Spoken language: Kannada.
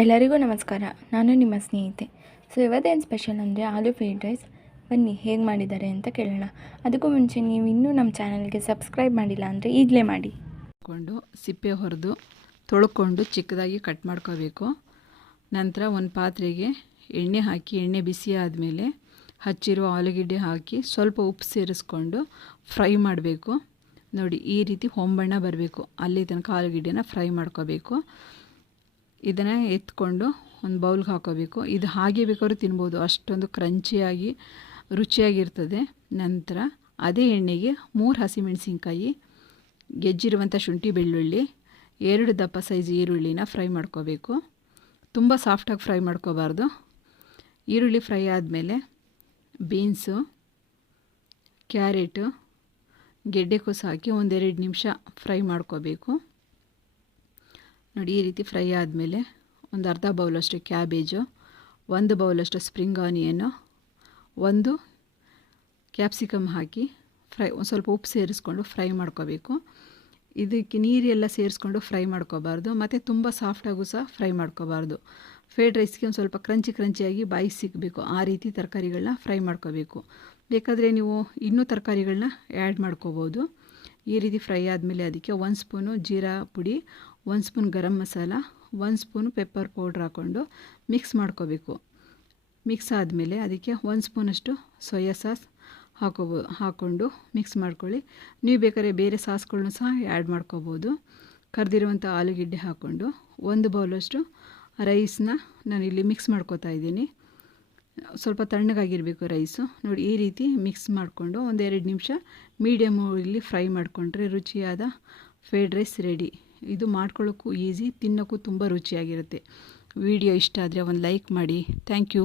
ಎಲ್ಲರಿಗೂ ನಮಸ್ಕಾರ. ನಾನು ನಿಮ್ಮ ಸ್ನೇಹಿತೆ. ಇವತ್ತೇನು ಸ್ಪೆಷಲ್ ಅಂದರೆ ಆಲೂ ಫ್ರೈಡ್ ರೈಸ್. ಬನ್ನಿ ಹೇಗೆ ಮಾಡಿದ್ದಾರೆ ಅಂತ ಕೇಳೋಣ. ಅದಕ್ಕೂ ಮುಂಚೆ ನೀವು ಇನ್ನೂ ನಮ್ಮ ಚಾನಲ್ಗೆ ಸಬ್ಸ್ಕ್ರೈಬ್ ಮಾಡಿಲ್ಲ ಅಂದರೆ ಈಗಲೇ ಮಾಡಿ. ಸಿಪ್ಪೆ ಹೊಡೆದು ತೊಳ್ಕೊಂಡು ಚಿಕ್ಕದಾಗಿ ಕಟ್ ಮಾಡ್ಕೋಬೇಕು. ನಂತರ ಒಂದು ಪಾತ್ರೆಗೆ ಎಣ್ಣೆ ಹಾಕಿ, ಎಣ್ಣೆ ಬಿಸಿ ಆದಮೇಲೆ ಹಚ್ಚಿರುವ ಆಲೂಗೆಡ್ಡೆ ಹಾಕಿ ಸ್ವಲ್ಪ ಉಪ್ಪು ಸೇರಿಸ್ಕೊಂಡು ಫ್ರೈ ಮಾಡಬೇಕು. ನೋಡಿ, ಈ ರೀತಿ ಹೊಂಬಣ್ಣ ಬರಬೇಕು, ಅಲ್ಲಿ ತನಕ ಆಲೂಗೆಡ್ಡೆನ ಫ್ರೈ ಮಾಡ್ಕೋಬೇಕು. ಇದನ್ನು ಎತ್ಕೊಂಡು ಒಂದು ಬೌಲ್ಗೆ ಹಾಕೋಬೇಕು. ಇದು ಹಾಗೆ ಬೇಕಾದ್ರೂ ತಿನ್ಬೋದು, ಅಷ್ಟೊಂದು ಕ್ರಂಚಿಯಾಗಿ ರುಚಿಯಾಗಿರ್ತದೆ. ನಂತರ ಅದೇ ಎಣ್ಣೆಗೆ 3 ಹಸಿಮೆಣಸಿನ್ಕಾಯಿ, ಗೆಜ್ಜಿರುವಂಥ ಶುಂಠಿ ಬೆಳ್ಳುಳ್ಳಿ, 2 ದಪ್ಪ ಸೈಜ್ ಈರುಳ್ಳಿನ ಫ್ರೈ ಮಾಡ್ಕೋಬೇಕು. ತುಂಬ ಸಾಫ್ಟಾಗಿ ಫ್ರೈ ಮಾಡ್ಕೋಬಾರ್ದು. ಈರುಳ್ಳಿ ಫ್ರೈ ಆದಮೇಲೆ ಬೀನ್ಸು, ಕ್ಯಾರೆಟು, ಗೆಡ್ಡೆಕೋಸು ಹಾಕಿ 1-2 ನಿಮಿಷ ಫ್ರೈ ಮಾಡ್ಕೋಬೇಕು. ನೋಡಿ, ಈ ರೀತಿ ಫ್ರೈ ಆದಮೇಲೆ ಒಂದು ಅರ್ಧ ಬೌಲಷ್ಟು ಕ್ಯಾಬೇಜು, 1 ಬೌಲಷ್ಟು ಸ್ಪ್ರಿಂಗ್ ಆನಿಯನ್ನು, 1 ಕ್ಯಾಪ್ಸಿಕಮ್ ಹಾಕಿ ಒಂದು ಸ್ವಲ್ಪ ಉಪ್ಪು ಸೇರಿಸ್ಕೊಂಡು ಫ್ರೈ ಮಾಡ್ಕೋಬೇಕು. ಇದಕ್ಕೆ ನೀರೆಲ್ಲ ಸೇರಿಸ್ಕೊಂಡು ಫ್ರೈ ಮಾಡ್ಕೋಬಾರ್ದು, ಮತ್ತು ತುಂಬ ಸಾಫ್ಟಾಗೂ ಸಹ ಫ್ರೈ ಮಾಡ್ಕೋಬಾರ್ದು. ಫ್ರೈಡ್ ರೈಸ್ಗೆ ಒಂದು ಸ್ವಲ್ಪ ಕ್ರಂಚಿಯಾಗಿ ಬಾಯಿಗೆ ಸಿಗಬೇಕು, ಆ ರೀತಿ ತರಕಾರಿಗಳನ್ನ ಫ್ರೈ ಮಾಡ್ಕೋಬೇಕು. ಬೇಕಾದರೆ ನೀವು ಇನ್ನೂ ತರಕಾರಿಗಳನ್ನ ಆ್ಯಡ್ ಮಾಡ್ಕೋಬೋದು. ಈ ರೀತಿ ಫ್ರೈ ಆದಮೇಲೆ ಅದಕ್ಕೆ 1 ಸ್ಪೂನು ಜೀರಾ ಪುಡಿ, 1 spoon garam masala, 1 spoon pepper powder ಹಾಕ್ಕೊಂಡು ಮಿಕ್ಸ್ ಮಿಕ್ಸ್ ಆದಮೇಲೆ ಅದಕ್ಕೆ 1 ಸ್ಪೂನಷ್ಟು ಸೋಯಾ ಸಾಸ್ ಹಾಕ್ಕೊಂಡು ಮಿಕ್ಸ್ ಮಾಡ್ಕೊಳ್ಳಿ. ನೀವು ಬೇಕಾದ್ರೆ ಬೇರೆ ಸಾಸ್ಗಳನ್ನೂ ಸಹ ಆ್ಯಡ್ ಮಾಡ್ಕೋಬೋದು. ಕರೆದಿರುವಂಥ ಆಲೂಗೆಡ್ಡೆ ಹಾಕ್ಕೊಂಡು 1 ಬೌಲಷ್ಟು ರೈಸ್ನ ನಾನಿಲ್ಲಿ ಮಿಕ್ಸ್ ಮಾಡ್ಕೋತಾ ಇದ್ದೀನಿ. ಸ್ವಲ್ಪ ತಣ್ಣಗಾಗಿರಬೇಕು ರೈಸು. ನೋಡಿ, ಈ ರೀತಿ ಮಿಕ್ಸ್ ಮಾಡಿಕೊಂಡು 1-2 ನಿಮಿಷ ಮೀಡಿಯಮ್ ಇಲ್ಲಿ ಫ್ರೈ ಮಾಡಿಕೊಂಡ್ರೆ ರುಚಿಯಾದ ಫ್ರೈಡ್ ರೈಸ್ ರೆಡಿ. ಇದು ಮಾಡ್ಕೊಳ್ಳೋಕ್ಕೂ ಈಸಿ, ತಿನ್ನೋಕ್ಕೂ ತುಂಬ ರುಚಿಯಾಗಿರುತ್ತೆ. ವಿಡಿಯೋ ಇಷ್ಟ ಆದರೆ ಒಂದು ಲೈಕ್ ಮಾಡಿ. Thank you.